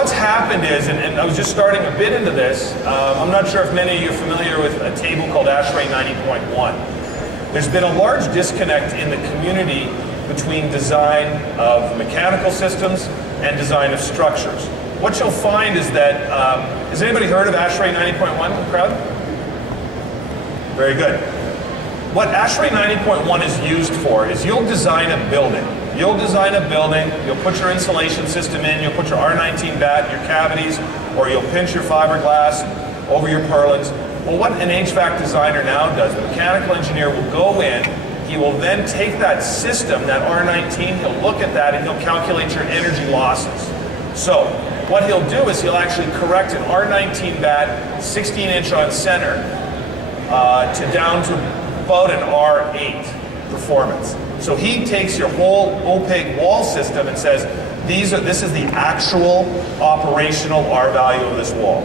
what's happened is, and I was just starting a bit into this, I'm not sure if many of you are familiar with a table called ASHRAE 90.1. There's been a large disconnect in the community between design of mechanical systems and design of structures. What you'll find is that, has anybody heard of ASHRAE 90.1 in the crowd? Very good. What ASHRAE 90.1 is used for is you'll design a building. You'll design a building, you'll put your insulation system in, you'll put your R19 bat, your cavities, or you'll pinch your fiberglass over your purlins. Well, what an HVAC designer now does, the mechanical engineer will go in, he will then take that system, that R19, he'll look at that and he'll calculate your energy losses. So, what he'll do is he'll actually correct an R19 bat, 16-inch on center, to down to about an R8 performance. So he takes your whole opaque wall system and says, this is the actual operational R value of this wall.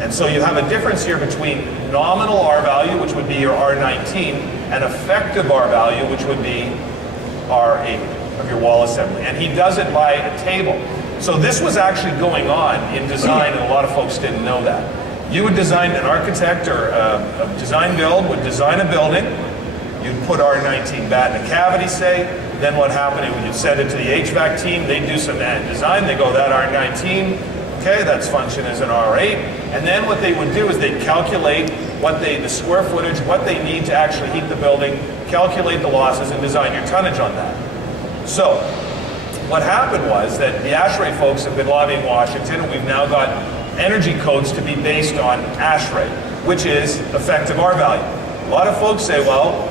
And so you have a difference here between nominal R value, which would be your R19, and effective R value, which would be R8 of your wall assembly. And he does it by a table. So this was actually going on in design, and a lot of folks didn't know that. You would design, an architect or a design build would design a building. You'd put R19 bat in a cavity, say. Then what happened, when you send it to the HVAC team, they do some design. They go, that R19, okay, that's function as an R8. And then what they would do is they'd calculate the square footage, what they need to actually heat the building, calculate the losses, and design your tonnage on that. So, what happened was that the ASHRAE folks have been lobbying Washington, and we've now got energy codes to be based on ASHRAE, which is effective R value. A lot of folks say, well,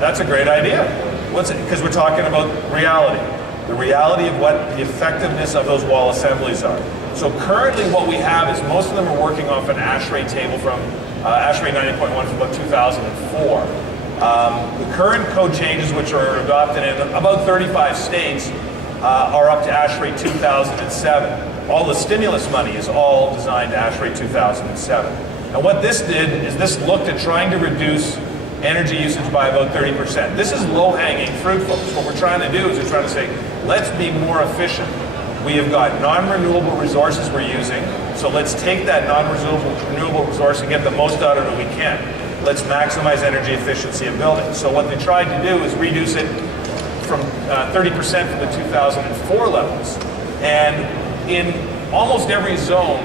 that's a great idea. What's it? Because we're talking about reality. The reality of what the effectiveness of those wall assemblies are. So currently what we have is most of them are working off an ASHRAE table from ASHRAE 90.1 from about 2004. The current code changes, which are adopted in about 35 states, are up to ASHRAE 2007. All the stimulus money is all designed to ASHRAE 2007. And what this did is this looked at trying to reduce energy usage by about 30%. This is low-hanging fruit, folks. What we're trying to do is we're trying to say, let's be more efficient. We have got non-renewable resources we're using, so let's take that non-renewable resource and get the most out of it we can. Let's maximize energy efficiency of buildings. So what they tried to do is reduce it from 30% from the 2004 levels. And in almost every zone,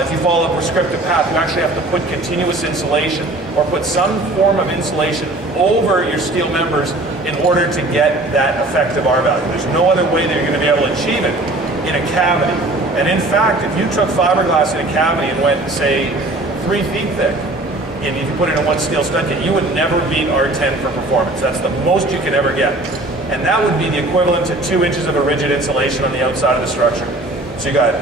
if you follow a prescriptive path, you actually have to put continuous insulation or put some form of insulation over your steel members in order to get that effective R value. There's no other way that you're going to be able to achieve it in a cavity. And in fact, if you took fiberglass in a cavity and went, say, 3 feet thick, and if you put it in one steel stud kit, you would never beat R10 for performance. That's the most you can ever get. And that would be the equivalent to 2 inches of a rigid insulation on the outside of the structure. So you got,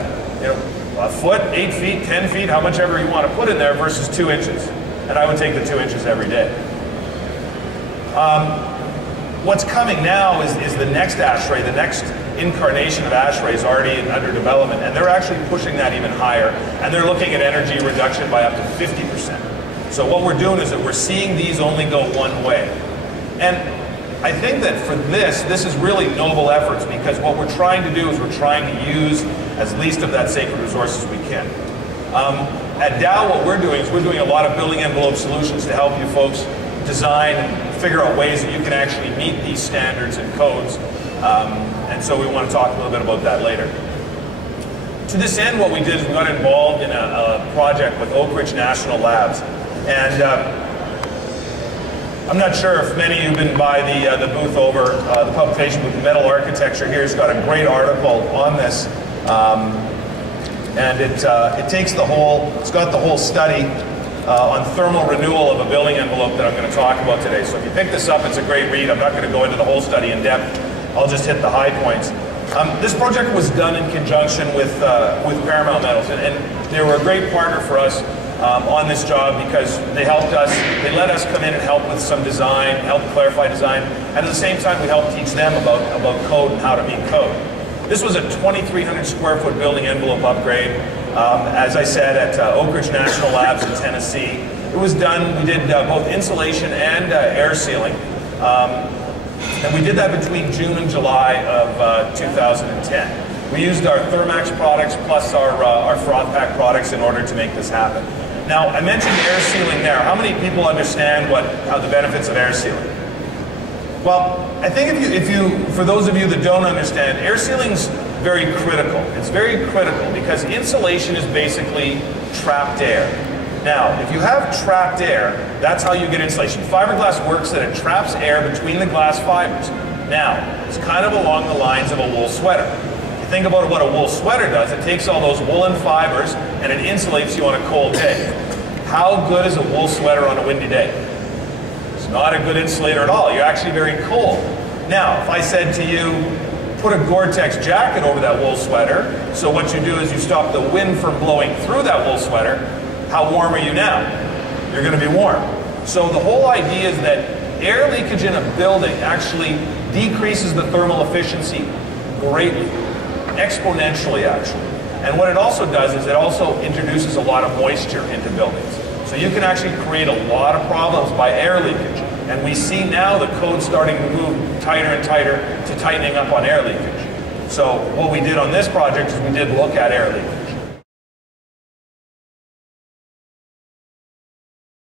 a foot, 8 feet, 10 feet, how much ever you want to put in there versus 2 inches. And I would take the 2 inches every day. What's coming now is the next ASHRAE, the next incarnation of ASHRAE is already under development, and they're actually pushing that even higher, and they're looking at energy reduction by up to 50%. So what we're doing is that we're seeing these only go one way. And I think that for this is really noble efforts, because what we're trying to do is we're trying to use as least of that sacred resource as we can. At Dow, what we're doing is we're doing a lot of building envelope solutions to help you folks design and figure out ways that you can actually meet these standards and codes. And so we want to talk a little bit about that later. To this end, what we did is we got involved in a project with Oak Ridge National Labs. And I'm not sure if many of you have been by the booth over the publication booth. Metal Architecture here has got a great article on this. And it takes it's got the whole study on thermal renewal of a building envelope that I'm going to talk about today. So if you pick this up, it's a great read. I'm not going to go into the whole study in depth. I'll just hit the high points. This project was done in conjunction with Paramount Metals, and they were a great partner for us on this job because they helped us, they let us come in and help with some design, help clarify design, and at the same time we helped teach them about code and how to meet code. This was a 2,300 square foot building envelope upgrade, as I said, at Oak Ridge National Labs in Tennessee. It was done, we did both insulation and air sealing. And we did that between June and July of 2010. We used our Thermax products plus our froth pack products in order to make this happen. Now, I mentioned air sealing there. How many people understand how the benefits of air sealing? Well, I think for those of you that don't understand, air sealing's very critical. It's very critical because insulation is basically trapped air. Now, if you have trapped air, that's how you get insulation. Fiberglass works that it traps air between the glass fibers. Now, it's kind of along the lines of a wool sweater. If you think about what a wool sweater does, it takes all those woolen fibers and it insulates you on a cold day. How good is a wool sweater on a windy day? It's not a good insulator at all. You're actually very cold. Now, if I said to you, put a Gore-Tex jacket over that wool sweater, so what you do is you stop the wind from blowing through that wool sweater, how warm are you now? You're going to be warm. So the whole idea is that air leakage in a building actually decreases the thermal efficiency greatly, exponentially actually. And what it also does is it also introduces a lot of moisture into buildings. So you can actually create a lot of problems by air leakage. And we see now the code starting to move tighter and tighter to tightening up on air leakage. So what we did on this project is we did look at air leakage.